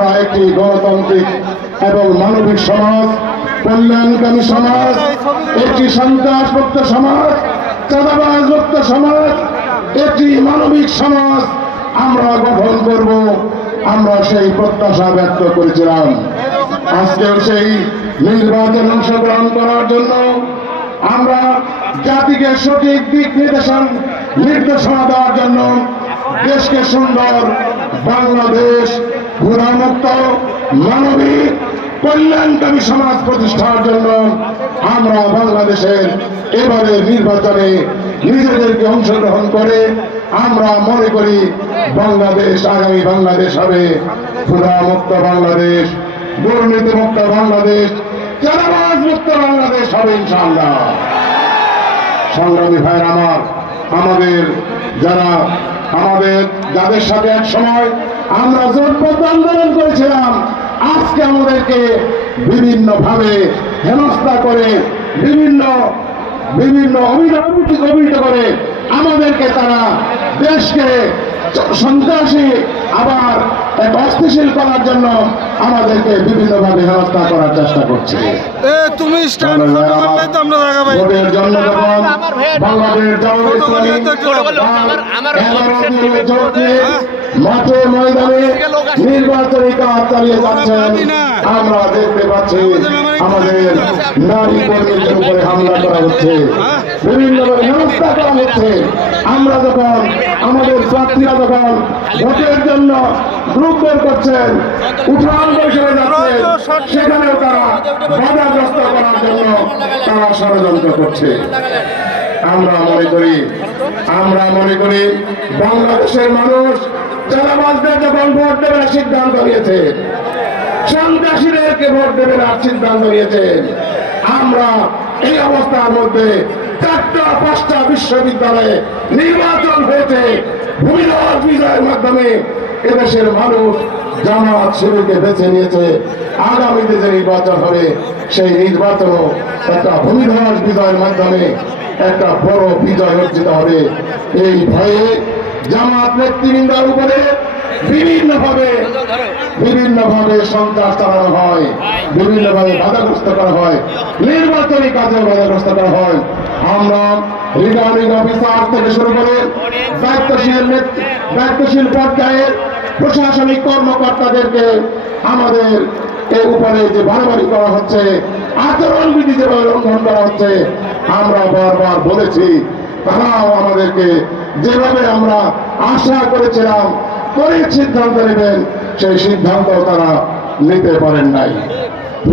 আমরা একটি গণতান্ত্রিক এবং মানবিক সমাজ, কল্যাণকামী সমাজ, একটি সন্ত্রাসমুক্ত সমাজ, চাঁদাবাজমুক্ত সমাজ, একটি মানবিক সমাজ আমরা গঠন করব। আমরা সেই প্রত্যাশা ব্যক্ত করেছিলাম। আজকেও সেই নির্বাচন অংশগ্রহণ করার জন্য আমরা জাতিকে সঠিক দিক নির্দেশনা দেওয়ার জন্য দেশকে সুন্দর বাংলাদেশ, ঘোরামুক্ত, মানবিক, কল্যাণকামী সমাজ প্রতিষ্ঠার জন্য আমরা বাংলাদেশের এবারে নির্বাচনে নিজেদেরকে অংশগ্রহণ করে আমরা মনে করি বাংলাদেশ, আগামী বাংলাদেশ হবে ঘোরামুক্ত বাংলাদেশ, দুর্নীতিমুক্ত বাংলাদেশ, চাঁদাবাজ মুক্ত বাংলাদেশ হবে ইনশাআল্লাহ। সংগ্রামী ভাইয়ের আমাদের যাদের সাথে এক সময় আমরা জোটবদ্ধ আন্দোলন করেছিলাম, আজকে আমাদেরকে বিভিন্ন ভাবে হেনস্থা করে বিভিন্ন অভিহিত করে আমাদেরকে তারা দেশকে সন্ত্রাসী আবার এক অস্থিতিশীল করার জন্য আমাদেরকে বিভিন্নভাবে হেনস্থা করার চেষ্টা করছে। ভোটের জন্য যখন বাংলাদেশ জামায়াতে ইসলামী মাঠে ময়দানে নির্বাচনী কাজ চালিয়ে যাচ্ছেন, আমরা দেখতে পাচ্ছি আমাদের নারী কর্মীদের উপরে হামলা করা হচ্ছে, বিভিন্নভাবে হেনস্থা করা হচ্ছে। আমরা যখন আমাদের প্রার্থীরা যখন ভোটের জন্য গ্রুপ বের করছেন, উঠান বৈঠকে যাচ্ছেন, সেখানেও তারা বাধাগ্রস্ত করার জন্য তারা ষড়যন্ত্র করছে। আমরা মনে করি বাংলাদেশের মানুষ চাঁদাবাজদের যখন ভোট দেবে না সিদ্ধান্ত নিয়েছে, সন্ত্রাসীদেরকে ভোট দেবে না সিদ্ধান্ত নিয়েছে। আমরা এই অবস্থার মধ্যে 4টা-5টা বিশ্ববিদ্যালয়ে নির্বাচন হয়েছে, ভূমিধস বিজয়ের মাধ্যমে এদেশের মানুষ জামাত শিবিরকে বেছে নিয়েছে। আগামীতে যে নির্বাচন হবে সেই নির্বাচনও একটা ভূমিধস বিজয়ের মাধ্যমে একটা বড় বিজয় অর্জিত হবে। এই ভয়ে জামাত নেতৃবৃন্দের উপরে বিভিন্নভাবে সন্ত্রাস চালানো হয়, বিভিন্নভাবে বাধাগ্রস্ত করা হয়, নির্বাচনী কাজে বাধাগ্রস্ত করা হয়। আমরা রিটার্নিং অফিসার থেকে শুরু করে দায়িত্বশীল পর্যায়ের প্রশাসনিক কর্মকর্তাদেরকে আমাদের এর উপরে যে বাড়াবাড়ি করা হচ্ছে, আচরণবিধি যেভাবে লঙ্ঘন করা হচ্ছে, আমরা বারবার বলেছি তারাও আমাদেরকে যেভাবে আমরা আশা করেছিলাম সিদ্ধান্ত নেবেন, সেই সিদ্ধান্ত তারা নিতে পারেন নাই।